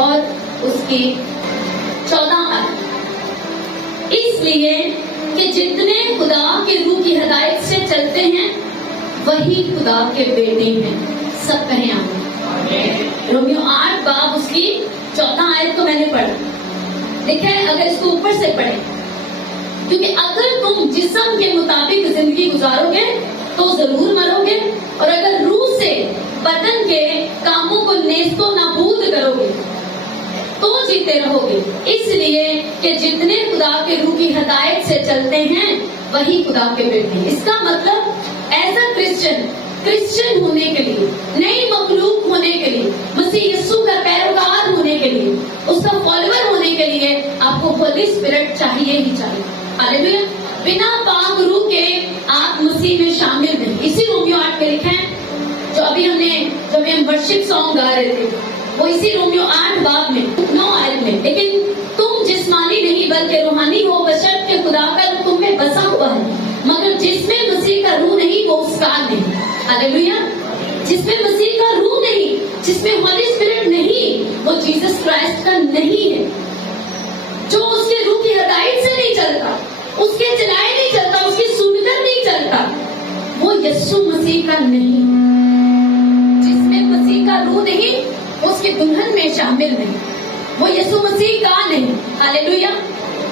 اور اس کی 14 آیت، اس لیے کہ جتنے خدا کے روح کی ہدایت سے چلتے ہیں وہی خدا کے بیٹے ہیں۔ سب کہیں آمین۔ رومیو 8 باب اس کی 14 آیت کو میں نے پڑھا، لکھا ہے اگر اس کو اوپر سے پڑھیں، کیونکہ اگر تم جسم کے مطابق زندگی گزارو گے تو ضرور مرو گے، اور اگر روح سے بدن کے کاموں کو نیست و نابود کرو گے تو جیتے رہو گے۔ اس لیے کہ جتنے خدا کے روح کی ہدایت سے چلتے ہیں وہی خدا کے بیٹے ہیں۔ اس کا مطلب ایز اے کرسچن ہونے کے لیے، نئی مخلوق ہونے کے لیے، مسیح یسوع کا پیروکار ہونے کے لیے، اس کا فالوور ہونے کے لیے آپ کو ہولی اسپرٹ چاہیے ہی چاہیے۔ ہاللیلویا۔ بنا پاک روح کے آپ مسیح میں شامل نہیں۔ اسی رومیو 8 میں لکھا ہے، جو ابھی ہم ورشپ سانگ گا رہے تھے، وہ اسی رومیو 8 باب میں 9 آیت میں، لیکن تم جسمانی نہیں بلکہ روحانی ہو، بشرط کہ خدا کا روح تم میں بسا ہوا ہے، مگر جس میں مسیح کا روح نہیں وہ اس کا نہیں۔ ہاللیلویا۔ جس میں مسیح کا روح نہیں، جس میں ہولی اسپرٹ نہیں، وہ جیسس کرائسٹ کا نہیں ہے۔ جو اس کے روح کی ہدایت سے نہیں چلتا، اس کے چلائے نہیں چلتا، اس کی سنت نہیں چلتا، وہ یسوع مسیح کا نہیں۔ جس میں مسیح کا روح نہیں وہ اس کے دلہن میں شامل نہیں، وہ یسوع مسیح کا نہیں۔ ہاللیلویا۔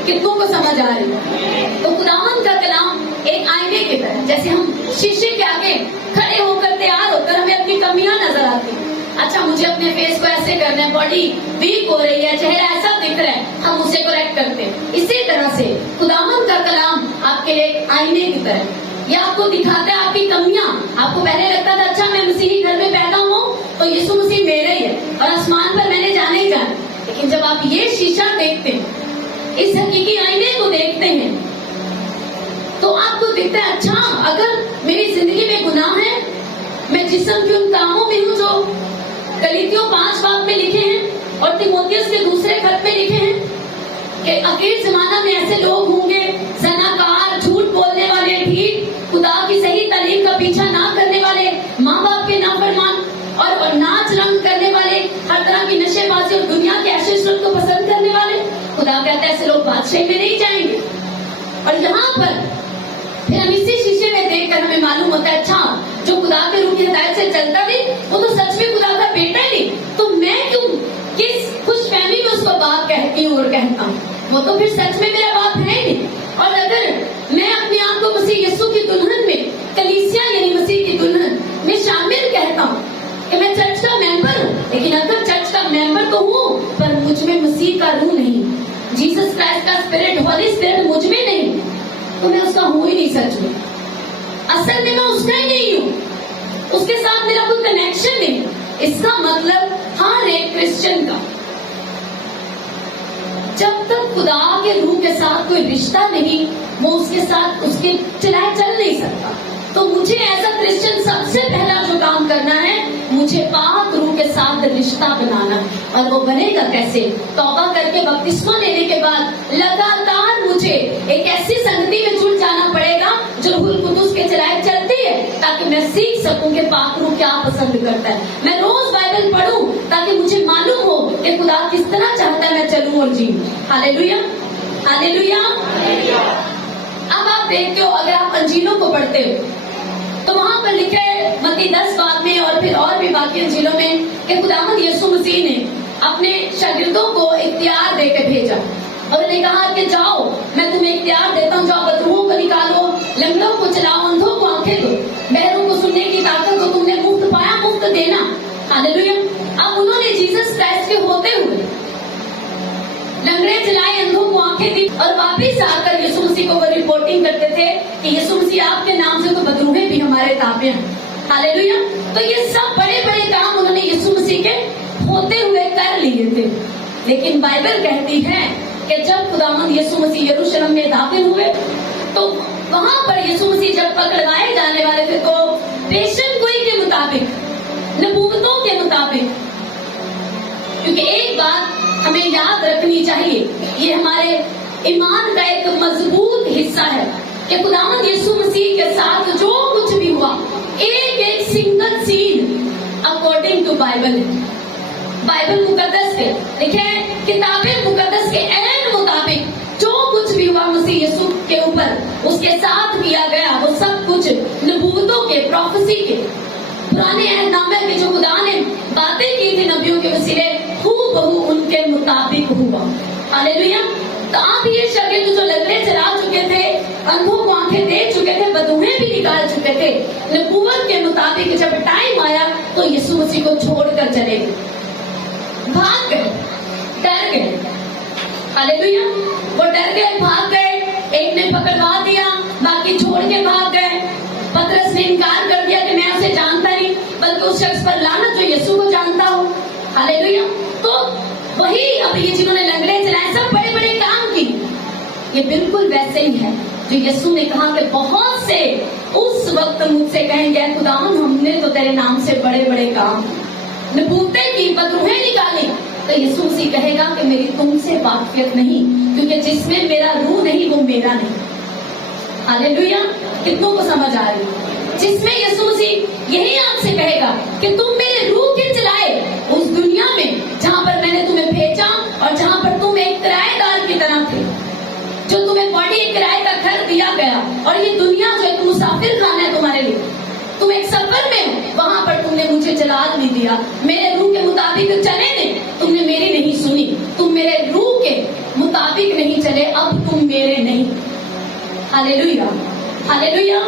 کتنوں کو سمجھ آ رہی ہے؟ تو خداوند کا کلام ایک آئینے کی طرح، جیسے ہم شیشے کے آگے کھڑے ہو کر تیار ہو کر ہمیں اپنی کمیاں نظر آتی ہیں، اچھا مجھے اپنے فیس کو ایسے کرنا ہے، باڈی ویک ہو رہی ہے، چہرہ ایسا دکھ رہا ہے، ہم اسے کریکٹ کرتے ہیں۔ اسی طرح سے خداوند کا کلام آپ کے لیے ایک آئینے کی طرح، یہ آپ کو دکھاتا ہے آپ کی کمیاں۔ آپ کو پہلے لگتا تھا اچھا میں مسیحی گھر میں پیدا ہوں تو یسوع مسیح میرے ہی ہے اور آسمان پر میں نے جانا ہی جانا، لیکن جب آپ یہ شیشہ دیکھتے ہیں، اس حقیقی آئینے کو دیکھتے ہیں، تو آپ کو دکھتا ہے اچھا اگر میری زندگی میں گناہ ہے، میں جسم کے ان کاموں میں ہوں جو گلاطیوں 5 باب میں لکھے ہیں اور تیموتھیوس کے دوسرے خط میں لکھے ہیں کہ آخری زمانہ میں ایسے لوگ ہوں گے، زناکار، جھوٹ بولنے والے، ٹھیک خدا کی صحیح تعلیم کا پیچھا نہ کرنے والے، ماں باپ کے نافرمان اور ناچ رنگ کرنے والے، ہر طرح کی نشے بازی اور دنیا کے ایسے شرط کو پسند کرنے والے۔ خدا کہتا ہے ایسے لوگ بادشاہی میں نہیں جائیں گے۔ اور یہاں پر پھر ہم اسی شیشے میں دیکھ کر ہمیں معلوم ہوتا ہے اچھا جو خدا کے روح کی ہدایت سے چلتا نہیں وہ تو سچ میں خدا کا بیٹا ہی نہیں، تو میں کیوں کس خوش فہمی میں اس کو باپ کہتی ہوں اور کہتا ہوں، وہ تو پھر سچ میں میرا باپ ہے نہیں۔ اور اگر میں اپنے آپ کو مسیح یسوع کی دلہن میں، کلیسیا یعنی مسیح کی دلہن میں شامل کہتا ہوں کہ میں چرچ کا ممبر ہوں، لیکن اگر چرچ کا ممبر تو ہوں پر مجھ میں مسیح کا روح نہیں، جیسس کرائسٹ کا اسپرٹ، ہولی اسپرٹ مجھ میں نہیں، تو میں اس کا ہوں ہی نہیں۔ سچ میں اصل میں اس کا ہی نہیں ہوں، اس کے ساتھ میرا کوئی کنیکشن نہیں۔ اس کا مطلب ہر ایک کرسچن کا جب تک خدا کے روح کے ساتھ کوئی رشتہ نہیں، وہ اس کے ساتھ اس کے چلائے چل نہیں سکتا۔ تو مجھے ایز اے کرسچن سب سے پہلا جو کام کرنا ہے، مجھے پاک روح کے ساتھ رشتہ بنانا ہے۔ اور وہ بنے گا کیسے؟ توبہ کر کے بپتسمہ لینے کے بعد لگاتار مجھے ایک ایسی سنگتی میں جڑ جانا پڑے گا جو روح القدس کے چلائے چلتی ہے، تاکہ میں سیکھ سکوں کہ پاک روح کیا پسند کرتا ہے۔ میں روز بائبل پڑھوں تاکہ مجھے معلوم ہو کہ خدا کس طرح چاہتا ہے میں چلوں اور جیوں۔ ہاللیلویا، ہاللیلویا۔ اب آپ دیکھتے ہو اگر آپ انجیلوں کو پڑھتے ہو تو وہاں پر لکھا ہے متی 10 باب میں اور پھر اور بھی باقی انجیلوں میں کہ خداوند یسوع مسیح نے اپنے شاگردوں کو اختیار دے کے بھیجا اور انہیں کہا کہ جاؤ میں تمہیں اختیار دیتا ہوں، جاؤ بدروہوں کو نکالو، لنگڑوں کو چلاؤ، اندھوں کو آنکھیں دو، بہروں کو سننے کی طاقت کو تم نے مفت پایا، مفت دینا۔ ہاللیلویا۔ اب انہوں نے جیسس کرائسٹ کے ہوتے ہوئے لنگڑے چلائے، اندھوں کو آنکھیں دی، اور واپس آ کر یسوع مسیح کو وہ رپورٹنگ کرتے تھے کہ یسوع مسیح آپ کے نام سے تو بدروہیں بھی ہمارے تابع ہیں۔ ہاللیلویا۔ تو یہ سب بڑے بڑے کام انہوں نے یسوع مسیح کے ہوتے ہوئے کر لیے تھے، لیکن بائبل کہتی ہے کہ جب خداوند یسوع مسیح یروشلم میں داخل ہوئے تو وہاں پر یسوع مسیح جب پکڑوائے جانے والے تھے تو پیشن گوئی کے مطابق، نبوتوں کے مطابق، کیونکہ ایک بات ہمیں یاد رکھنی چاہیے، یہ ہمارے ایمان کا ایک مضبوط حصہ ہے کہ خداوند یسوع مسیح کے ساتھ جو کچھ بھی ہوا ایک ایک single scene according to Bible ہے۔ बाइबल मुकद्दस के, लिखे किताबें मुकद्दस के ऐन मुताबिक जो कुछ भी हुआ मसीह यीशु के ऊपर उसके साथ किया गया, वो सब कुछ नबूवतों के, प्रोफेसी के, पुराने अहदनामे के जो खुदा ने बातें की थी नबियों के वसीले, हूबहू उनके मुताबिक हुआ। हालेलुया। तो आप ये शागिर्द जो लंगड़े चला चुके थे, अंधों को आंखें दे चुके थे, बदुएं भी निकाल चुके थे, नबूवत के मुताबिक जब टाइम आया तो यीशु मसीह को छोड़कर चले गए, भाग गए, डर गए। हालेलुया। वो डर गए, भाग गए। एक ने पकड़वा दिया, बाकी छोड़ के भाग गए। पतरस ने इनकार कर दिया कि मैं उसे जानता नहीं, बल्कि उस शख्स पर लानत जो यीशु को जानता हो। हालेलुया। तो वही अब ये जिन्होंने लंगड़े चलाए, सब बड़े बड़े काम की, ये बिल्कुल वैसे ही है जो यीशु ने कहा कि बहुत से उस वक्त मुझसे कहेंगे खुदावन हमने तो तेरे नाम से बड़े बड़े काम, नबूवतें की, बदरूहें निकाली। तो यीशु मसीह कहेगा कि मेरी तुमसे वाकफियत नहीं, क्योंकि जिसमें मेरा रूह नहीं वो मेरा नहीं। हालेलुया। कितनों को समझ आ रही है? जिसमें यीशु मसीह यही आपसे कहेगा कि तुम मेरे रूह के चलाए उस दुनिया में जहां पर मैंने तुम्हें भेजा और जहां पर तुम एक किराएदार की तरह थे, जो तुम्हें बड़ी एक किराए का घर दिया गया, और ये दुनिया जो एक मुसाफिर खाना है तुम्हारे लिए, तुम एक सफर में हो, वहां पर तुमने मुझे जलाल नहीं दिया, मेरे रूह के मुताबिक चले नहीं, तुमने मेरी नहीं सुनी, तुम मेरे रूह के मुताबिक नहीं चले, अब तुम मेरे नहीं। हालेलुया। हालेलुया।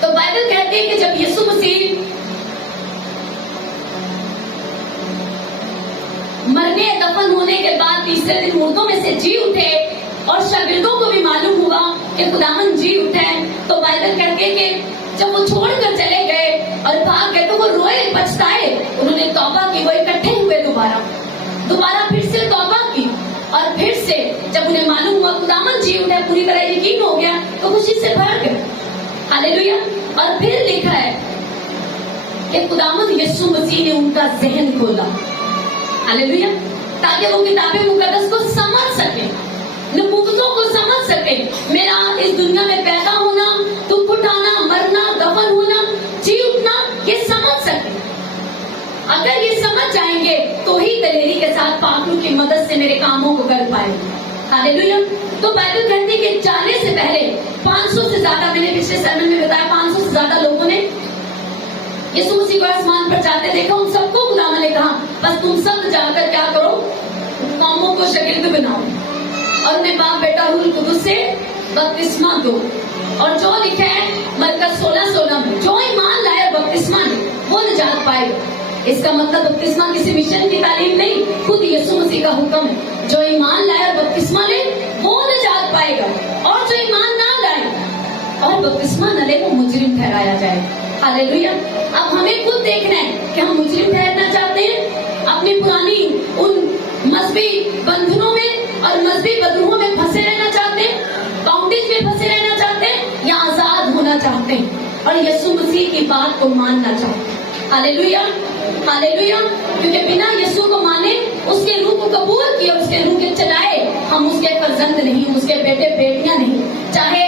तो बाइबल कहती है कि जब यीशु मसीह मरने दफन होने के बाद तीसरे दिन मुर्दों में से जी उठे और शागिर्दों को भी मालूम हुआ कि खुदावन जी उठे, तो बाइबल कहती है कि जब वो छोड़कर चले गए और भाग गए तो वो रोए, पछताए, उन्होंने तौबा की, वो इकट्ठे हुए दोबारा फिर से तौबा की, और फिर से जब उन्हें मालूम हुआ खुदावन जी उठे, पूरी तरह यकीन हो गया, तो खुशी से भर गए। हालेलुया। और फिर लिखा है कि खुदावंद यीशु मसीह ने उनका ज़हन खोला। हालेलुया। ताकि वो किताबें मुकद्दस को समझ सके, नबूवतों को समझ सके, मेरा इस दुनिया में पैदा होना, दुख उठाना, मरना, दफन होना, जी उठना, ये समझ सके। अगर ये समझ जाएंगे तो ही दलेरी के साथ पाखंड की मदद से मेरे कामों को कर पाएंगे। हालेलुया। तो बाइबल कहती है कि जाने से पहले 500 से ज्यादा, मैंने पिछले सर्मन में बताया, 500 से ज्यादा लोगों ने यीशु मसीह को आसमान पर जाते देखा। उन सबको खुदा ने कहा बस तुम सब जाकर क्या करो, कामों को शागिर्द बनाओ और उन्हें बाप बेटा रूह कुदुस से बपतिस्मा दो। और जो लिखा है मरकज 16:16 में, जो ईमान लाए बपतिस्मा ले वो निजात पाएगा। इसका मतलब बपतिस्मा किसी मिशन की तालीम नहीं, खुद यीशु मसीह का हुक्म है, जो ईमान लाए और बपतिस्मा ले वो निजात पाएगा, और जो ईमान ना लाए और बपतिस्मा न ले वो मुजरिम ठहराया जाएगा। हालेलुया। अब हमें खुद देखना है कि हम मुजरिम ठहरना चाहते हैं, अपनी पुरानी उन मजहबी बंधनों में और मजहबी बंधनों में फंसे रहना चाहते हैं, बाउंडेज में फंसे रहना चाहते हैं, या आजाद होना चाहते हैं और यीशु मसीह की बात को मानना चाहते हैं। हालेलुया। हालेलुया। क्योंकि बिना यीशु को माने, उसके रूह को कबूल किए, उसके रूह के चलाए, हम उसके फर्जंद नहीं, उसके बेटे बेटियां नहीं, चाहे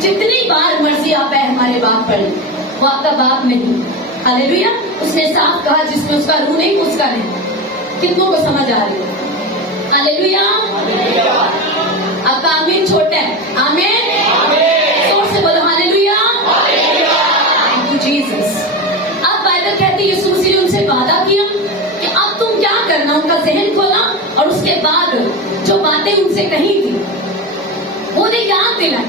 जितनी बार मर्जी आप है हमारे बाप पर, वो आपका बाप नहीं। हालेलुया। उसने साफ कहा जिसमें उसका रूह नहीं उसका नहीं। कितनों को समझ आ रही है? हालेलुया। आपका आमीन छोटा है। आमीन। जोर से बोलो हालेलुया। Thank you Jesus. अब बाइबल कहती है यीशु मसीह ने उनसे वादा किया कि अब तुम क्या करना, उनका ज़हन खोला और उसके बाद जो बातें उनसे कही थी वो उन्हें याद दिलाई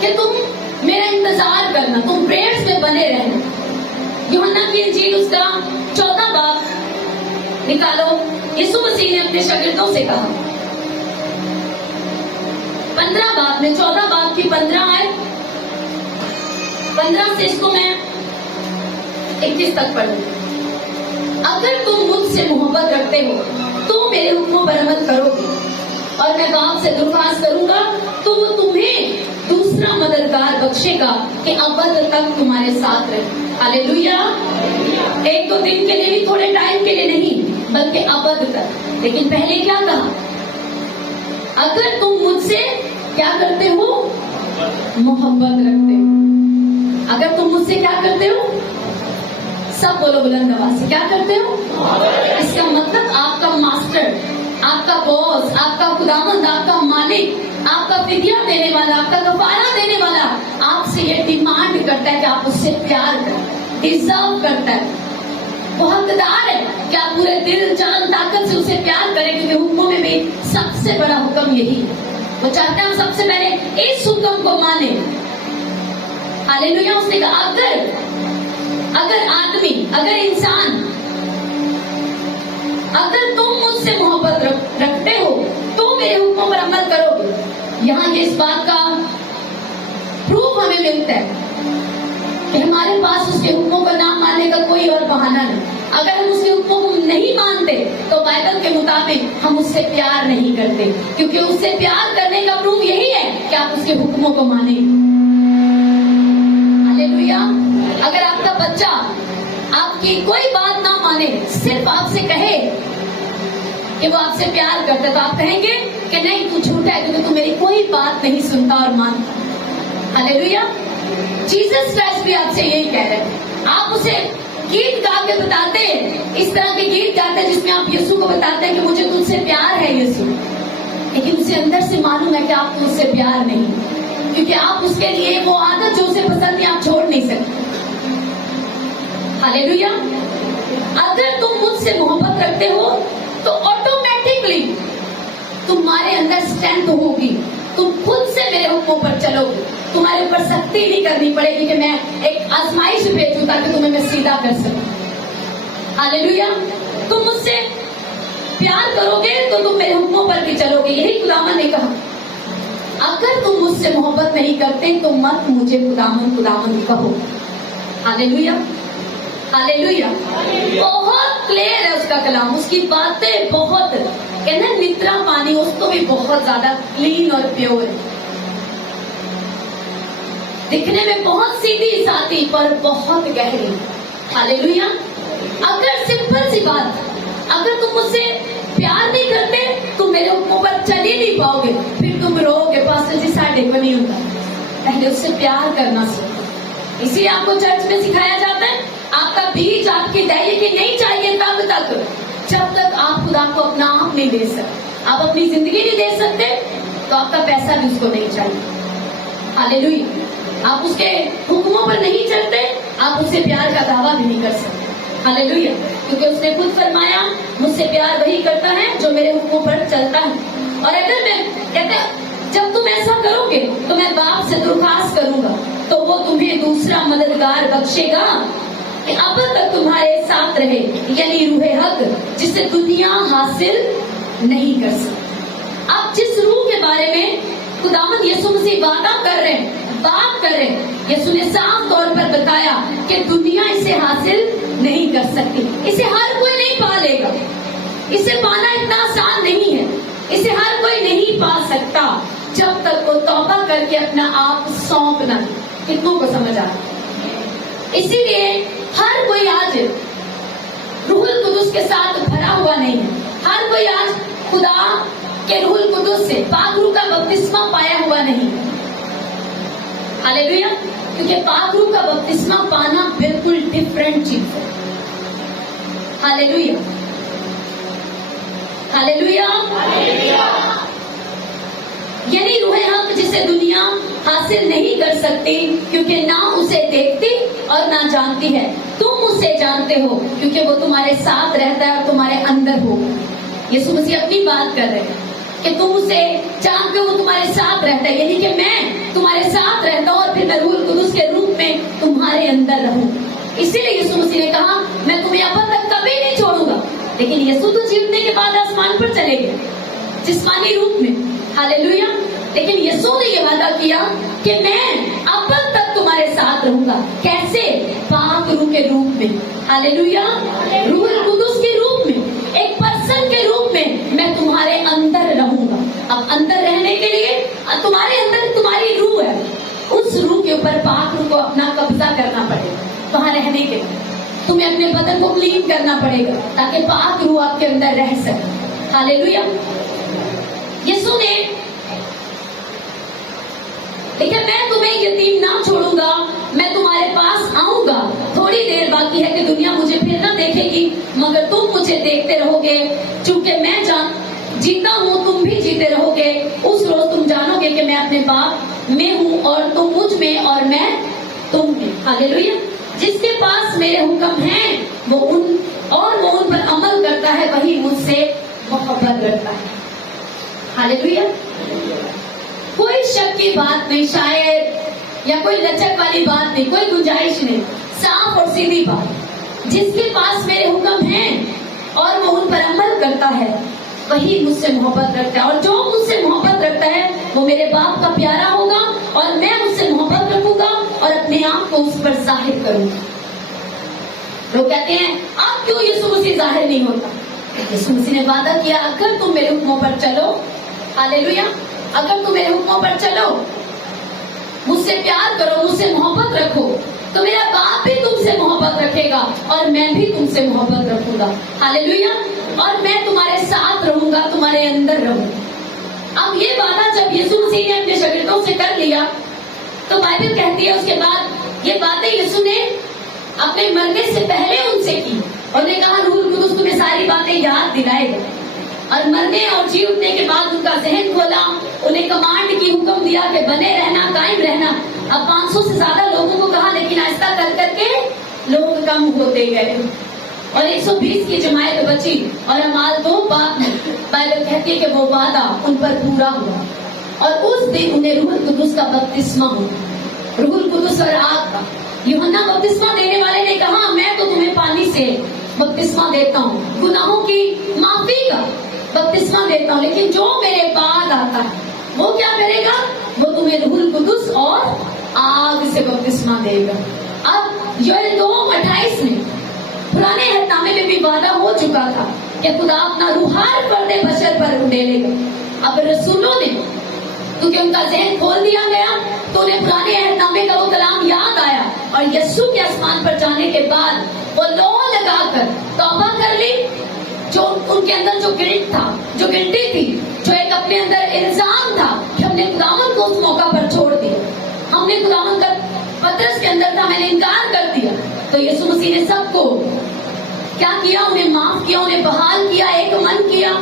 कि तुम मेरा इंतजार करना, तुम प्रेयर्स में बने रहना। यूहन्ना की इंजील उसका 14 बाब निकालो। यीशु मसीह ने अपने शागिर्दों से कहा 15 बाब में, 14 बाब की 15 आए, 15 से इसको मैं 21 तक पढ़ूं। अगर तुम मुझसे मोहब्बत रखते हो तो मेरे हुक्मों पर अमल करोगे, और मैं बाप से दरख्वास्त करूंगा तो वो तुम्हें दूसरा मददगार बख्शेगा कि अबद तक तुम्हारे साथ रहे। हालेलुया। 1-2 दिन के लिए भी, थोड़े टाइम के लिए नहीं, बल्कि अबद तक। लेकिन पहले क्या कहा? अगर तुम मुझसे क्या करते हो? मोहब्बत रखते हो। अगर तुम मुझसे क्या करते हो? सब बोलो बुलंद आवाज से, क्या करते हो? इसका मतलब आपका मास्टर, आपका बॉस, आपका खुदावंद, आपका मालिक, आपका फिदिया देने वाला, आपका कफारा देने वाला आपसे ये डिमांड करता है कि आप उससे प्यार करें, डिजर्व करता है, वो हकदार है कि आप पूरे दिल जान ताकत से उसे प्यार करें, क्योंकि हुक्मों में भी सबसे बड़ा हुक्म यही है। वो चाहते हैं हम सबसे पहले इस हुक्म को माने। हालेलुया। उसने कहा अगर आदमी, अगर इंसान, अगर तुम मुझसे मोहब्बत रखते हो तो मेरे हुक्मों पर अमल करोगे। यहाँ ये इस बात का प्रूफ हमें मिलता है कि हमारे पास उसके हुक्मों का नाम मानने का कोई और बहाना नहीं। अगर हम उसके हुक्मों को नहीं मानते तो बाइबल के मुताबिक हम उससे प्यार नहीं करते, क्योंकि उससे प्यार करने का प्रूफ यही है कि आप उसके हुक्मों को माने। हालेलुया। अगर आपका बच्चा आपकी कोई बात ना माने, सिर्फ आपसे कहे कि वो आपसे प्यार करता है, तो आप कहेंगे कि नहीं तू झूठा है, क्योंकि तू मेरी कोई बात नहीं सुनता और मानता। हालेलुया। जीसस क्राइस्ट भी आपसे यही कह रहे हैं। आप उसे गीत गा के बताते हैं, इस तरह के गीत गाते हैं जिसमें आप यीशु को बताते हैं कि मुझे तुझसे प्यार है यीशु, लेकिन उसे अंदर से मालूम है कि आपको उससे प्यार नहीं, क्योंकि आप उसके लिए वो आदत जो उसे पसंद है आप छोड़ नहीं सकते। हालेलुया। अगर तुम मुझसे मोहब्बत रखते हो तो ऑटोमेटिकली तुम्हारे अंदर स्ट्रेंथ होगी, तुम खुद से मेरे हुक्मों पर चलोगे, तुम्हारे ऊपर सख्ती नहीं करनी पड़ेगी कि मैं एक आजमाइश भेजूं ताकि तुम्हें मैं सीधा कर सकूं। हालेलुया। तुम मुझसे प्यार करोगे तो तुम मेरे हुक्मों पर भी चलोगे। यही खुदावन ने कहा, अगर तुम मुझसे मोहब्बत नहीं करते तो मत मुझे खुदावन खुदावन कहो। हालेलुया। हालेलुया। बहुत क्लियर है उसका कलाम, उसकी बातें बहुत कहना नित्रा पानी, उसको भी बहुत ज्यादा क्लीन और प्योर है, दिखने में बहुत सीधी सादी पर बहुत गहरी। हालेलुया। अगर सिंपल सी बात, अगर तुम मुझसे प्यार नहीं करते तुम मेरे हुक्मों पर चल ही नहीं पाओगे, फिर तुम रोगे पास्टर जी साढ़े को नहीं होता। पहले उससे प्यार करना सीखो। इसी आपको चर्च में सिखाया जाता है, आपका बीज आपकी दैय की नहीं चाहिए तब तक जब तक आप खुदा को अपना आप नहीं दे सकते। आप अपनी जिंदगी नहीं दे सकते तो आपका पैसा भी उसको नहीं चाहिए। हालेलुया। आप उसके हुक्मों पर नहीं चलते, आप उससे प्यार का दावा भी नहीं कर सकते। हालेलुया। क्योंकि उसने खुद फरमाया, मुझसे प्यार वही करता है जो मेरे हुक्मों पर चलता है। और अगर मैं कहते जब तुम ऐसा करोगे तो मैं बाप से दरख्वास्त करूंगा तो वो तुम्हें दूसरा मददगार बख्शेगा कि अब तक तुम्हारे साथ रहे, यानी रूहे हक, जिसे दुनिया हासिल नहीं कर सकती। अब जिस रूह के बारे में खुदावंद यीशु मसीह वादा कर रहे हैं, बात कर रहे हैं, यीशु ने साफ तौर पर बताया कि दुनिया इसे हासिल नहीं कर सकती। इसे हर कोई नहीं पा लेगा, इसे पाना इतना आसान नहीं है, इसे हर कोई नहीं पा सकता जब तक वो तौबा करके अपना आप सौंप ना। कितनों को समझ आ? इसीलिए हर कोई आज रूहुल कुदुस के साथ भरा हुआ नहीं है। हर कोई आज खुदा के रूहुल कुदुस से पाक रूह का बपतिस्मा पाया हुआ नहीं। हालेलुया। क्योंकि पाक रूह का बपतिस्मा पाना बिल्कुल डिफरेंट चीज है। हालेलुया। हालेलुया। यानी रूहे हक जिसे दुनिया हासिल नहीं कर सकती, क्योंकि ना उसे देखती और ना जानती है। तुम उसे जानते हो क्योंकि वो तुम्हारे साथ रहता है और तुम्हारे अंदर हो। यीशु मसीह अपनी बात कर रहे हैं कि तुम उसे जानते हो, वो तुम्हारे साथ रहता है, यानी कि मैं तुम्हारे साथ रहता हूँ और फिर मैं रूहुल कुदुस के रूप में तुम्हारे अंदर रहूं। इसीलिए यीशु मसीह ने कहा, मैं तुम्हें अब तक कभी नहीं छोड़ूंगा। लेकिन यीशु तो जीतने के बाद आसमान पर चले गए जिस्मानी रूप में। हालेलुया। लेकिन यीशु ने यह वादा किया कि मैं अब तक तुम्हारे साथ रहूंगा। कैसे? पाक रूह के रूप में। हालेलुया। रूहुल कुदुस के रूप में, एक पर्सन के रूप में मैं तुम्हारे अंदर रहूंगा। अब अंदर रहने के लिए तुम्हारे अंदर तुम्हारी रूह है, उस रूह के ऊपर पाक रूह को अपना कब्जा करना पड़ेगा। वहां रहने के लिए तुम्हें अपने बदन को क्लीन करना पड़ेगा ताकि पाक रूह आपके अंदर रह सके। हालेलुया। यीशु ने देखिए, मैं तुम्हें यतीम ना छोड़ूंगा, मैं तुम्हारे पास आऊंगा। थोड़ी देर बाकी है कि दुनिया मुझे देखते रहोगे, चूंकि मैं जीता हूँ तुम भी जीते रहोगे। उस रोज तुम जानोगे कि मैं अपने बाप में हूँ और तुम मुझ में और मैं तुम में। हालेलुया। जिसके पास मेरे हुक्म हैं वो उन पर अमल करता है, वही मुझसे मोहब्बत रखता है। हालेलुया। कोई शक की बात नहीं, शायद या कोई लचक वाली बात नहीं, कोई गुंजाइश नहीं, साफ और सीधी बात। जिसके पास मेरे हुक्म हैं और वो उन पर अमल करता है, वही मुझसे मोहब्बत रखता है, और जो मुझसे मोहब्बत रखता है वो मेरे बाप का प्यारा होगा और मैं उससे मोहब्बत रखूंगा और अपने आप को उस पर जाहिर करूंगा। लोग कहते हैं अब क्यों यीशु मसीह जाहिर नहीं होता? यीशु मसीह ने वादा किया, अगर तुम मेरे हुक्मों पर चलो, हालेलुया, अगर तुम मेरे हुक्मों पर चलो, मुझसे प्यार करो, मुझसे मोहब्बत रखो, तो मेरा बाप भी तुमसे मोहब्बत रखेगा और मैं भी तुमसे मोहब्बत रखूंगा। हालेलुया। और मैं तुम्हारे साथ रहूंगा, तुम्हारे अंदर रहूंगा। अब ये वादा जब यीशु मसीह ने अपने शागिर्दों से कर लिया, तो बाइबल कहती है उसके बाद ये बातें यीशु ने अपने मरने से पहले उनसे की, और उन्हें कहा रूह कुदूस तुम्हें सारी बातें याद दिलाएगा। और मरने और जी उठने के बाद उनका जहन खोला, उन्हें कमांड की, हुक्म दिया कि बने रहना, कायम रहना। अब 500 से ज्यादा लोगों को कहा, लेकिन आहिस्ता कर करके लोग कम होते गए और 120 की जमायत बची। और अमाल 2:5 में बाइबल कहती है कि वो वादा उन पर पूरा हुआ और उस दिन उन्हें रूह कुदूस का बपतिस्मा हुआ। रूह कुदूस और आग का। यूहन्ना बपतिस्मा देने वाले ने कहा, मैं तो तुम्हें पानी से बपतिस्मा देता हूँ, गुनाहों की माफी का बपतिस्मा देता हूँ, लेकिन जो मेरे बाद आता है वो क्या करेगा? वो तुम्हें रूह कुदूस और आग से बपतिस्मा देगा। अब योएल 2:28 में पुराने अहदनामे में भी वादा हो चुका था कि खुदा अपना रूहार पर्दे बशर पर उड़ेलेगा। अब रसूलों ने, क्योंकि उनका जहन खोल दिया गया, तो उन्हें पुराने अहदनामे का वो कलाम याद आया और यीशु के आसमान पर जाने के बाद वो लोह लगाकर तौबा कर ली। जो उनके अंदर जो गिल्ट था, जो गिल्टी थी, जो एक अपने अंदर इल्जाम था कि हमने खुदावंद को उस मौका पर छोड़ दिया, हमने खुदावंद का पतरस के अंदर था, मैंने इनकार कर दिया। तो यीशु मसीह ने सबको क्या किया? उन्हें माफ किया, उन्हें बहाल किया, एक मन किया।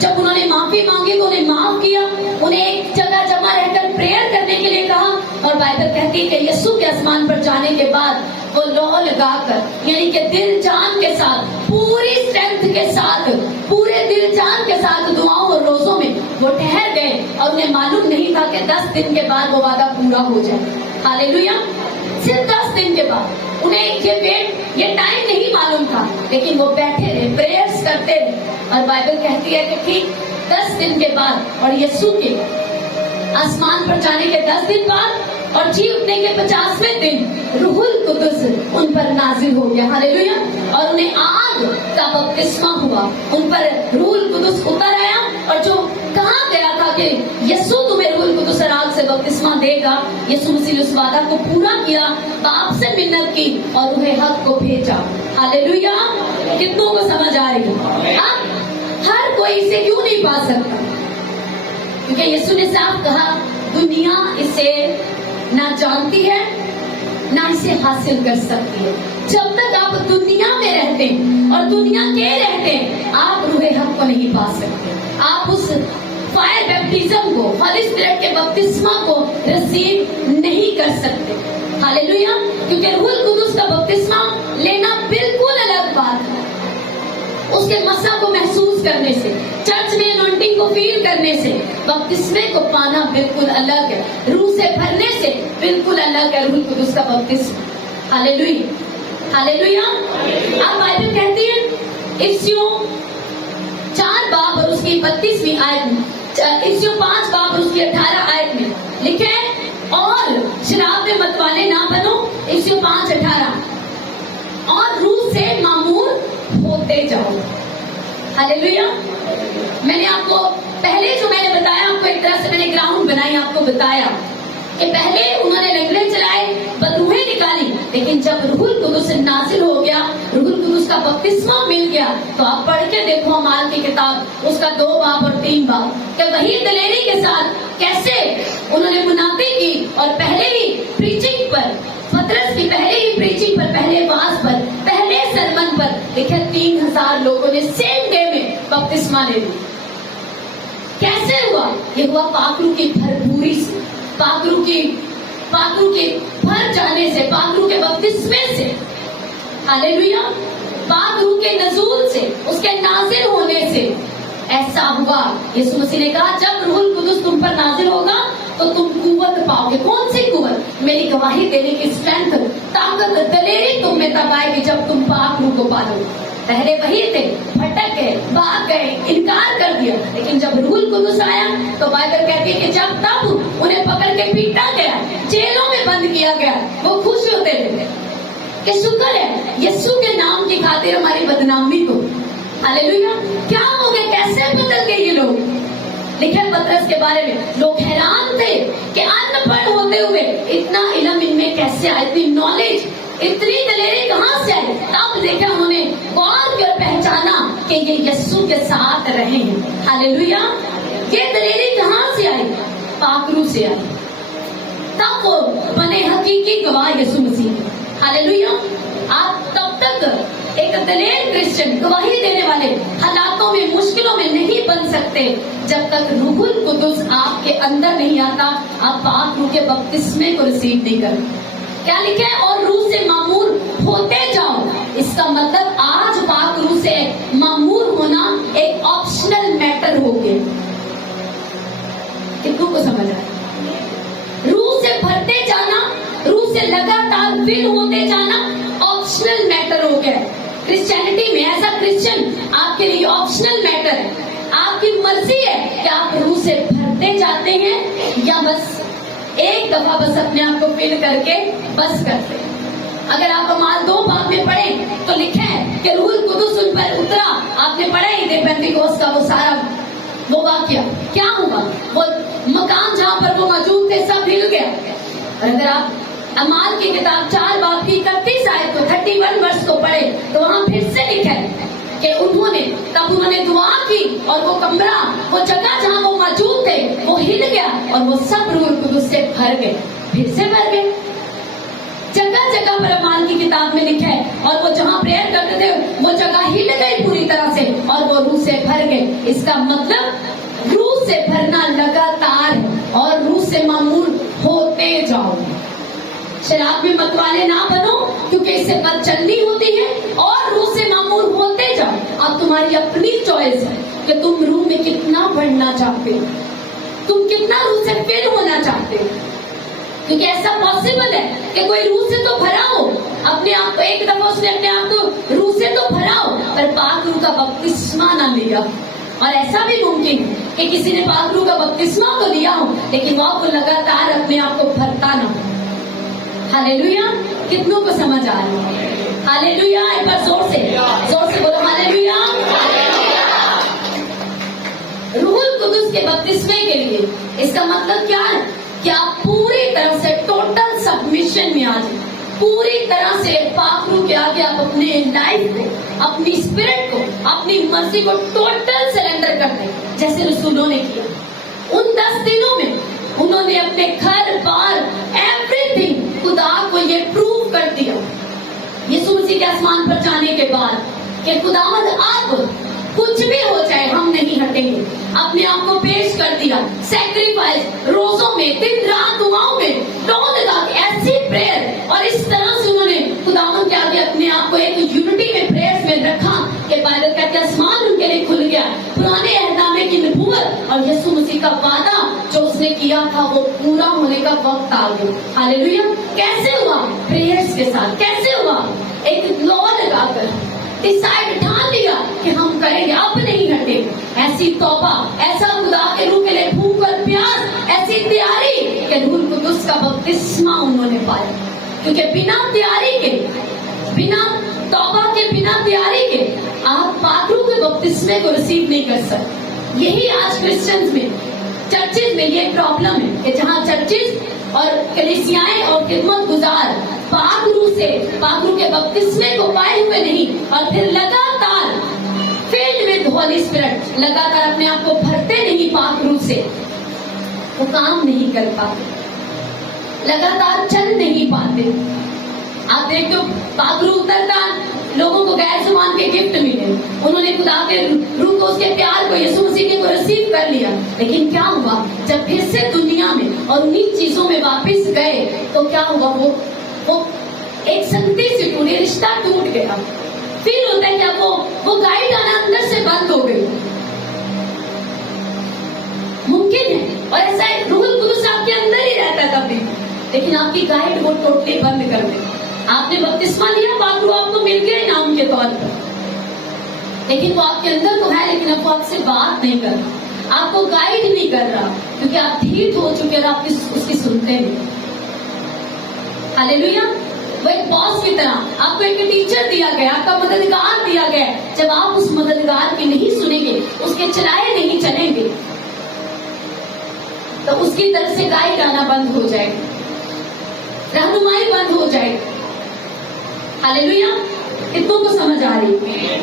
जब उन्होंने माफी मांगी तो उन्हें माफ किया, उन्हें एक जगह जमा रहकर प्रेयर करने के लिए कहा। और बाइबल कहती है कि यीशु के आसमान पर जाने के बाद वो लोह लगाकर, यानी कि दिल जान के साथ, पूरी स्ट्रेंथ के साथ, पूरे दिल जान के साथ दुआओं और रोजों में वो ठहर गए और उन्हें मालूम नहीं था कि 10 दिन के बाद वो वादा पूरा हो जाए। हालेलुया। सिर्फ 10 दिन के बाद उन्हें ये टाइम नहीं मालूम था, लेकिन वो बैठे रहे, प्रेयर्स करते रहे। और बाइबल कहती है कि ठीक 10 दिन के बाद और यीशु के आसमान पर जाने के 10 दिन बाद और जी उठने के 50वें दिन रूहुल कुदुस उन पर नाजिल हो गया। हालेलुया। और उन्हें आग का बपतिस्मा हुआ, उन पर रूहुल कुदुस उतर आया। और जो कहा गया था कि यीशु तुम्हें रूहुल कुदुस और आग से बपतिस्मा देगा, यीशु मसीह ने उस वादा को पूरा किया, बाप से मिन्नत की और उन्हें हक को भेजा। हालेलुया। कितनों को समझ आ रही है? हर कोई इसे क्यों नहीं पा सकता? क्योंकि यीशु ने साफ कहा, दुनिया इसे ना जानती है ना इसे हासिल कर सकती है। जब तक आप दुनिया में रहते हैं और दुनिया के रहते हैं, आप रूहे हक को नहीं पा सकते। आप उस फायर बैप्टिज्म को, होली स्पिरिट के बपतिस्मा को रिसीव नहीं कर सकते। हालेलुया। क्योंकि रूहुल कुदुस का बपतिस्मा लेना बिल्कुल अलग बात है। उसके मसा को महसूस करने से, चर्च में अनॉइंटिंग को फील करने से, बपतिस्मे को पाना बिल्कुल अलग है। रूह से भरने से बिल्कुल अलग है रूहुल कुदुस का बपतिस्मा। हालेलुया। हालेलुया। अब बाइबल कहती है इफ्सियों 4 बाब और उसकी 32वीं आयत में, इफ्सियों 5 बाब और उसकी 18 आयत में लिखे है, और शराब में मतवाले ना बनो, इफ्सियों 5:18, और रूह से मामूर होते जाओ। हालेलुया। मैंने आपको पहले जो मैंने बताया, आपको एक तरह से मैंने ग्राउंड बनाई, आपको बताया कि पहले उन्होंने लंगड़े चलाए, बदरूहें निकाली, लेकिन जब रूहुल कुदुस नाजिल हो गया, रूहुल कुदुस का बपतिस्मा मिल गया, तो आप पढ़ के देखो अमाल की किताब, उसका 2 बाब और 3 बाब, कि वही दलेरी के साथ कैसे उन्होंने मुनाफी की। और पहले ही प्रीचिंग पर, पतरस की पहले ही प्रीचिंग पर, पहले वाज पर, पहले सरमन पर देखिए 3000 लोगों ने सेम डे में बपतिस्मा ले ली। कैसे हुआ? ये हुआ पाखरू की भरपूरी से, पाखरू के भर जाने से, पाखरू के बपतिस्मे से, हालेलुया, पाखरू के नजूल से, उसके नाजिल होने से ऐसा हुआ। यीशु मसीह ने कहा जब रूहुल कुदुस तुम पर नाजिल होगा तो तुम कुव्वत पाओगे। कौन सी कुव्वत? मेरी गवाही देने की स्ट्रेंथ, ताकत, दलेरी तुम में तब आएगी जब तुम पाक रूह को पालोगे। पहले वही थे, भटक गए, भाग गए, इनकार कर दिया, लेकिन जब रूहुल कुदुस आया तो बाइबल कहती है कि जब तब उन्हें पकड़ के पीटा गया, जेलों में बंद किया गया, वो खुश होते थे कि शुक्र है यीशु के नाम की खातिर हमारी बदनामी को। हालेलुया। क्या हो गया? कैसे बदल गए ये लोग? लिखे पतरस के बारे में, लोग हैरान थे कि अनपढ़ होते हुए इतना इल्म इनमें कैसे आया, इतनी नॉलेज, इतनी दलेरी कहाँ से आई? तब देखा उन्होंने गौर कर पहचाना कि ये यीशु के साथ रहे हैं। हालेलुया। ये दलेरी कहाँ से आई? पाखरू से आई। तब वो बने हकीकी गवाह यीशु मसीह। हालेलुया। आप तब तक एक दलेर क्रिश्चियन, गवाही देने वाले हालातों में, मुश्किलों में नहीं बन सकते जब तक रूहुल कुदुस आपके अंदर नहीं आता, आप पाक रूह के बपतिस्मे को रिसीव नहीं करते। क्या लिखा है? और रूह से मामूर होते जाओ। इसका मतलब आज पाक रूह से मामूर होना एक ऑप्शनल मैटर हो गया। कितनों को समझ रहा है? रूह से भरते जाना, रूह से लगातार फिल होते जाना ऑप्शनल मैटर हो गया। क्रिश्चियनिटी में ऐसा क्रिश्चियन आपके लिए ऑप्शनल मैटर है। आपकी मर्जी है कि आप रूह से भरते जाते हैं या बस एक दफा बस अपने आप को फिल करके बस करते हैं। अगर आप अमाल 2 बाब में पढ़े तो लिखे है कि रूहुल कुदुस उन पर उतरा। आपने पढ़ा ही थे पेंटिकोस्ट का वो सारा वो वाक्य। क्या हुआ? वो मकान जहाँ पर वो मौजूद थे सब हिल गया। और अगर आप अमाल की किताब 4 बाब की 31 आयत को 31 वर्ष को पढ़े तो वहाँ फिर से लिखा है कि उन्होंने दुआ की और वो कमरा, वो जगह जहाँ वो मौजूद थे वो हिल गया और वो सब रूहुल कुदुस से भर गए, फिर से भर गए। जगह जगह पर अमाल की किताब में लिखा है और वो जहाँ प्रेयर करते थे वो जगह हिल गई पूरी तरह से और वो रूह से भर गए। इसका मतलब रूह से भरना लगातार है और रूह से मामूर होते जाओ। शराब में मतवाले ना बनो क्योंकि इससे बदचलनी होती है, और रूह से मामूर होते जाओ। अब तुम्हारी अपनी चॉइस है कि तुम रूह में कितना बढ़ना चाहते हो, तुम कितना रूह से फिल होना चाहते हो। क्योंकि ऐसा पॉसिबल है कि कोई रूह से तो भरा हो, अपने आप को एक दफा उसने अपने आप को रूह से तो भरा हो पर पाक रूह का बपतिस्मा ना लिया। और ऐसा भी मुमकिन है कि किसी ने पाक रूह का बपतिस्मा तो लिया हो लेकिन वो लगातार अपने आप को भरता ना हो। हालेलुया। कितनों को समझ आ रही है? हालेलुया। एक बार जोर से बोलो हालेलुया। रूहुल कुदुस के बपतिस्मे के लिए इसका मतलब क्या है कि आप पूरी तरह से टोटल सबमिशन में आ जाए, पूरी तरह से पाक रूह के आगे आप अपने लाइफ को, अपनी स्पिरिट को, अपनी मर्जी को टोटल सरेंडर कर दें जैसे रसूलों ने किया। उन 10 दिनों में उन्होंने अपने घर बार एवरीथिंग खुदा को ये प्रूव कर दिया यीशु मसीह के आसमान पर जाने के बाद कि खुदावंद अब कुछ भी हो जाए हम नहीं हटेंगे। अपने आप को पेश कर दिया, सैक्रिफाइस, रोजों में, दिन रात दुआओं में, टोन लगा ऐसी प्रेयर, और इस तरह से उन्होंने खुदावंद के आगे अपने आप को एक यूनिटी में प्रेयर्स में रखा कि बाइबल कहते हैं आसमान उनके लिए खुल गया। पुराने अहदनामे की नबूवत और यीशु मसीह का वादा जो उसने किया था वो पूरा होने का वक्त आ गया। हालेलुया। कैसे हुआ? प्रेयर्स के साथ। कैसे हुआ? एक लॉ लगाकर डिसाइड ठान लिया कि हम करेंगे, अब नहीं हटेंगे। ऐसी तौबा, ऐसा खुदा के रूह के लिए भूख और प्यास, ऐसी तैयारी कि रूहुल कुदुस का बपतिस्मा उन्होंने पाया। क्योंकि बिना तैयारी के, बिना तौबा के, बिना तैयारी के आप पाक रूह के बपतिस्मे को रिसीव नहीं कर सकते। यही आज क्रिश्चियंस में, चर्चेज में ये प्रॉब्लम है कि जहाँ चर्चेज और कलीसियाएं और खिदमत गुजार पाक रूह से, पाक रूह के बपतिस्मे को पाए हुए नहीं और फिर लगातार फील्ड विद होली स्पिरिट, लगातार अपने आप को भरते नहीं पाक रूह से, वो काम नहीं कर पाते, लगातार चल नहीं पाते। آپ دیکھتے ہو پاک روح اترتا، لوگوں کو غیر زبان کے گفٹ ملے، انہوں نے خدا کے روح کو، اس کے پیار کو، یسوع مسیح کو ریسیو کر لیا. لیکن کیا ہوا جب پھر سے دنیا میں اور انہیں چیزوں میں واپس گئے تو کیا ہوا؟ وہ ایک سنگتی سے ٹوٹے، رشتہ ٹوٹ گیا. پھر ہوتا ہے کہ وہ گائیڈ آنا اندر سے بند ہو گئی. ممکن ہے اور ایسا ہے، روح القدس آپ کے اندر ہی رہتا ہے کبھی، لیکن آپ کی گائیڈ وہ ٹوٹلی بند کر دے. آپ نے بپتسمہ لیا، پاک روح آپ کو مل گیا انعام کے طور پر، لیکن وہ آپ کے اندر تو ہے، لیکن اب وہ آپ سے بات نہیں کر رہا، آپ کو گائیڈ نہیں کر رہا، کیونکہ آپ ڈھیٹ ہو چکے اور آپ اس کی سنتے نہیں. ہاللیلویا. وہ ایک باس کی طرح آپ کو ایک ٹیچر دیا گیا، آپ کا مددگار دیا گیا. جب آپ اس مددگار کی نہیں سنیں گے، اس کے چلائے نہیں چلیں گے، تو اس کی طرف سے گائیڈ آنا بند ہو جائے گی، رہنمائی بند ہو جائے گی. ہاللیلویا. کتنوں کو سمجھ آ رہی ہے؟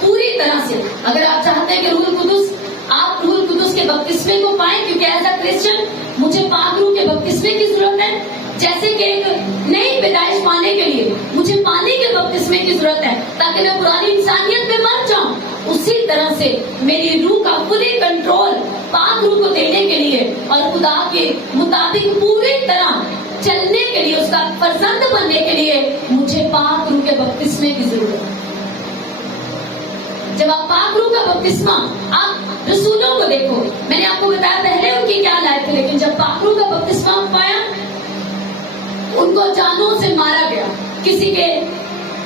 پوری طرح سے اگر آپ چاہتے ہیں کہ آپ روح القدس کے بپتسمے کو پائیں، کیونکہ ایز اے کرسچن مجھے پاک روح کے بپتسمے کی ضرورت ہے. جیسے کہ ایک نئی پیدائش پانے کے لیے مجھے پانی کے بپتسمے کی ضرورت ہے تاکہ میں پرانی انسانیت میں مر جاؤں، اسی طرح سے میری روح کا پوری کنٹرول پاک روح کو دینے کے لیے اور خدا کے مطابق پوری طرح چلنے کے لیے، اس کا فرزند بننے کے لیے مجھے پاک روح کے بپتسمے کی ضرورت ہے. جب آپ پاک روح کا بپتسمہ، آپ رسولوں کو دیکھو، میں نے آپ کو بتایا پہلے ان کی کیا لائف ہے، لیکن جب پاک روح کا بپتسمہ پایا، ان کو جانوں سے مارا گیا، کسی کے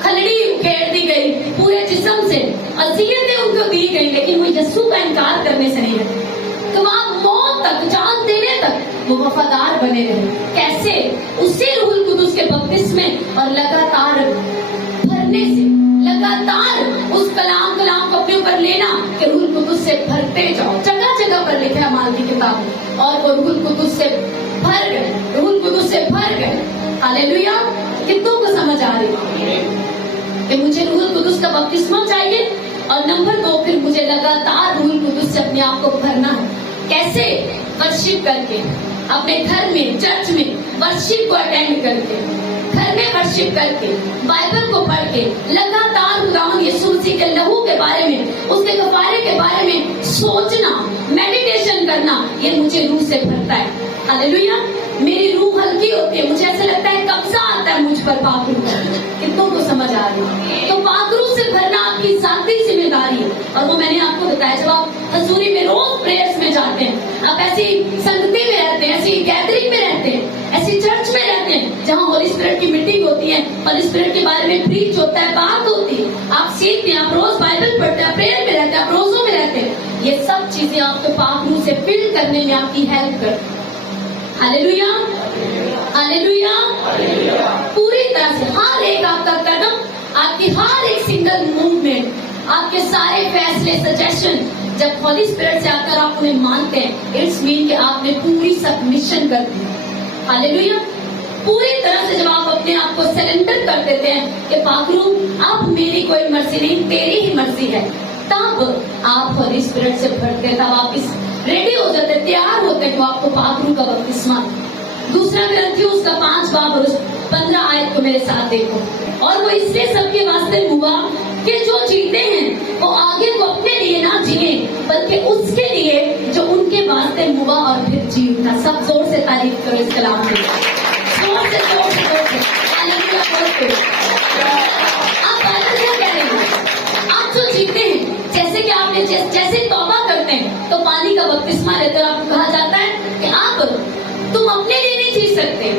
کھلڑی اکھیڑ دی گئی، پورے جسم سے اذیتیں ان کو دی گئی، لیکن وہ یسوع کا انکار کرنے سے نہیں رہے. تو آپ موت تک، جان دینے تک وہ وفادار بنے رہے. کیسے؟ اسی روح القدس کے بپتسمے اور لگاتار بھرنے سے، لگاتار اس کلام کو اپنے اوپر لینا کہ روح القدس سے بھرتے جاؤ. جگہ جگہ پر لکھا ہے اعمال کی کتاب میں، اور وہ روح القدس سے بھر گئے، روح القدس سے بھر گئے. ہاللیلویا. کتنوں کو سمجھ آ رہی ہے کہ مجھے روح القدس کا بپتسمہ چاہیے، اور نمبر 2 پھر مجھے لگاتار روح القدس سے اپنے آپ کو بھرنا ہے. کیسے؟ ورشپ کر کے، اپنے گھر میں، چرچ میں ورشپ کو اٹینڈ کر کے، گھر میں ورشپ کر کے، بائبل کو پڑھ کے، لگاتار خداوند یسوع مسیح کے لہو کے بارے میں، اس کے کفارے کے بارے میں سوچنا، میڈیٹیشن کرنا، یہ مجھے روح سے بھرتا ہے. ہاللیلویا. میری روح ہلکی ہوتی ہے، مجھے ایسا لگتا ہے قبضہ آتا ہے مجھ پر پاک روح کا. کتنوں کو سمجھ آ رہی ہے؟ تو پاک روح سے بھرنا آپ کی ذاتی ذمہ داری ہے. اور وہ میں نے آپ کو بتایا، جب آپ حضوری میں روز پریئرز میں جاتے ہیں، آپ ایسی سنگتی میں رہتے ہیں، ایسی گیدرنگ میں رہتے ہیں، ایسی چرچ میں رہتے ہیں جہاں ہولی اسپرٹ کی میٹنگ ہوتی ہے، ہولی اسپرٹ کے بارے میں پریچ ہوتا ہے، بات ہوتی ہے، آپ سیکھتے ہیں، آپ روز بائبل پڑھتے ہیں، پریئر میں رہتے ہیں، آپ روزوں میں رہتے ہیں. یہ سب چیزیں آپ کو پاک روح سے فل کرنے میں آپ کی ہیلپ کرتی ہیں. ہاللیلویا. ہاللیلویا. پوری طرح سے ہر ایک آپ کا قدم، آپ کی ہر ایک سنگل موومنٹ، آپ کے سارے فیصلے، سجیشن جب ہولی اسپرٹ سے آ کر آپ انہیں مانتے ہیں، اٹس مین کہ آپ نے پوری سبمیشن کر دی. ہاللیلویا. پوری طرح سے جب آپ اپنے آپ کو سرنڈر کر دیتے ہیں کہ پاک روح اب میری کوئی مرضی نہیں، تیری ہی مرضی ہے، تب آپ ہولی اسپرٹ سے بھرتے ہیں، تب آپ ریڈی ہو جاتے، تیار ہوتے ہیں کہ آپ کو پاک روح کا بپتسمہ. دوسرا کرنتھیوس کا 5 باب اور 15 آیت کو میرے ساتھ دیکھو. اور وہ اس لیے سب کے واسطے ہوا کہ جو جیتے ہیں وہ آگے کو اپنے لیے نہ جیئیں بلکہ اس کے لیے جو ان کے واسطے ہوا اور پھر جی اٹھا. سب زور سے تعریف کرو اس کلام کی، زور سے زور سے زور سے. ہاللیلویا بولتے. آپ بائبل کیا کہہ رہے ہیں؟ آپ جو جیتے ہیں، جیسے کہ آپ نے جیسے توبہ کرتے ہیں تو پانی کا بپتسمہ لیتے ہیں، آپ کو کہا جاتا ہے کہ آپ تم اپنے لیے نہیں جی سکتے.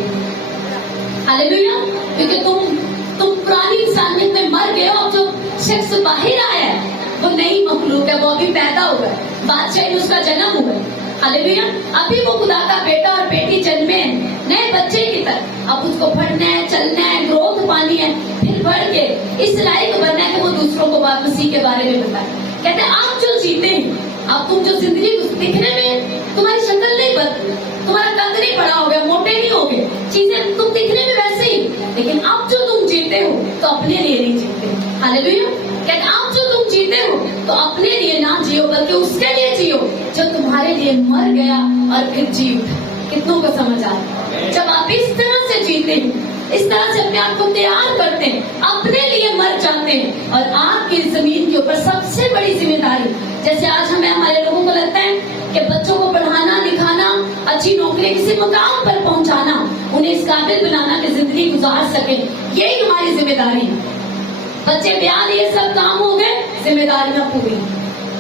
ہاللیلویا. کیونکہ تم پرانی انسانیت میں مر گئے ہو. اب جو شخص باہر آیا ہے وہ نئی مخلوق ہے، وہ ابھی پیدا ہوا ہے، بادشاہی میں اس کا جنم ہوا ہے. ہاللیلویا. ابھی وہ خدا کا بیٹا اور بیٹی جنمے ہیں نئے بچے کی طرح. اب اس کو پڑھنا ہے، چلنا ہے، گروتھ پانی ہے، پھر بڑھ کے اس لائق بننا ہے کہ وہ دوسروں کو بات مسیح کے بارے میں بتائے. کہتے ہیں آپ جو جیتے ہیں، اب تم جو زندگی دکھنے میں تمہاری شکل نہیں بدلی، تمہارا قد نہیں بڑا ہو گیا، موٹے نہیں ہو گئے، چیزیں تم دکھنے میں ویسے ہی، لیکن اب جو تم جیتے ہو تو اپنے لیے نہیں جیتے. ہاللیلویا. کہتے اب جو تم جیتے ہو تو اپنے لیے نہ جیو بلکہ اس کے لیے جیو جو تمہارے لیے مر گیا اور پھر جی اٹھا. کتنوں کو سمجھ آ رہا ہے؟ جب آپ اس طرح سے جیتے ہیں، इस तरह से अपने आप को तैयार करते हैं, अपने लिए मर जाते हैं। और आपकी जमीन के ऊपर सबसे बड़ी जिम्मेदारी, जैसे आज हमारे लोगों को लगता है कि बच्चों को पढ़ाना लिखाना, अच्छी नौकरी, किसी मुकाम पर पहुंचाना, उन्हें इस काबिल बनाना कि जिंदगी गुजार सके, यही हमारी जिम्मेदारी है। बच्चे ब्याह लिए, सब काम हो गए, जिम्मेदारियां पूरी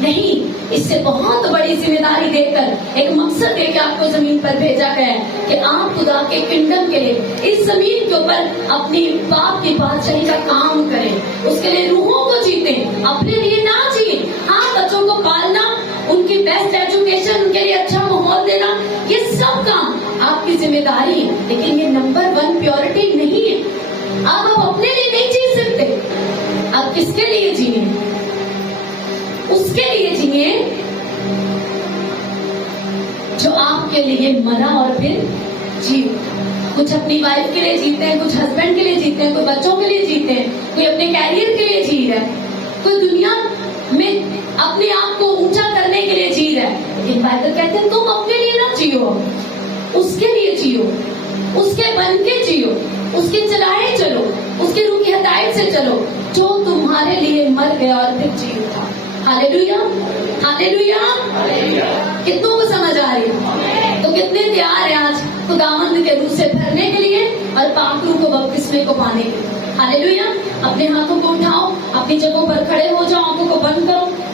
नहीं। इससे बहुत बड़ी जिम्मेदारी देकर, एक मकसद देकर आपको जमीन पर भेजा गया है कि आप खुदा के किंगडम के लिए इस जमीन के ऊपर अपनी बाप की बादशाही का काम करें, उसके लिए रूहों को जीतें, अपने लिए ना जिए। हाँ, बच्चों को पालना, उनकी बेस्ट एजुकेशन, उनके लिए अच्छा माहौल देना, ये सब काम आपकी जिम्मेदारी है, लेकिन ये नंबर 1 प्योरिटी नहीं है। आप अपने लिए नहीं जी सकते। आप किसके लिए जिए? उसके लिए जिए जो आपके लिए मरा और फिर जिए। कुछ अपनी वाइफ के लिए जीते हैं, कुछ हस्बैंड के लिए जीते हैं, कोई बच्चों के लिए जीते हैं, कोई अपने कैरियर के लिए जी रहा है, कोई दुनिया में अपने आप को ऊंचा करने के लिए जी रहा है। लेकिन बाइबल कहते हैं तुम अपने लिए ना जियो, उसके लिए जियो, उसके बन के जियो, उसके चलाए चलो, उसकी रूह की हदायत से चलो, जो तुम्हारे लिए मर गया और फिर जी उठा। Hallelujah, hallelujah. कितनों को समझ आ रही है? तो कितने तैयार हैं आज खुदावंद के रूह से भरने के लिए और पाक रूह को बपतिस्मे को पाने के लिए? हालेलुया। अपने हाथों को उठाओ, अपनी जगहों पर खड़े हो जाओ, आंखों को बंद करो।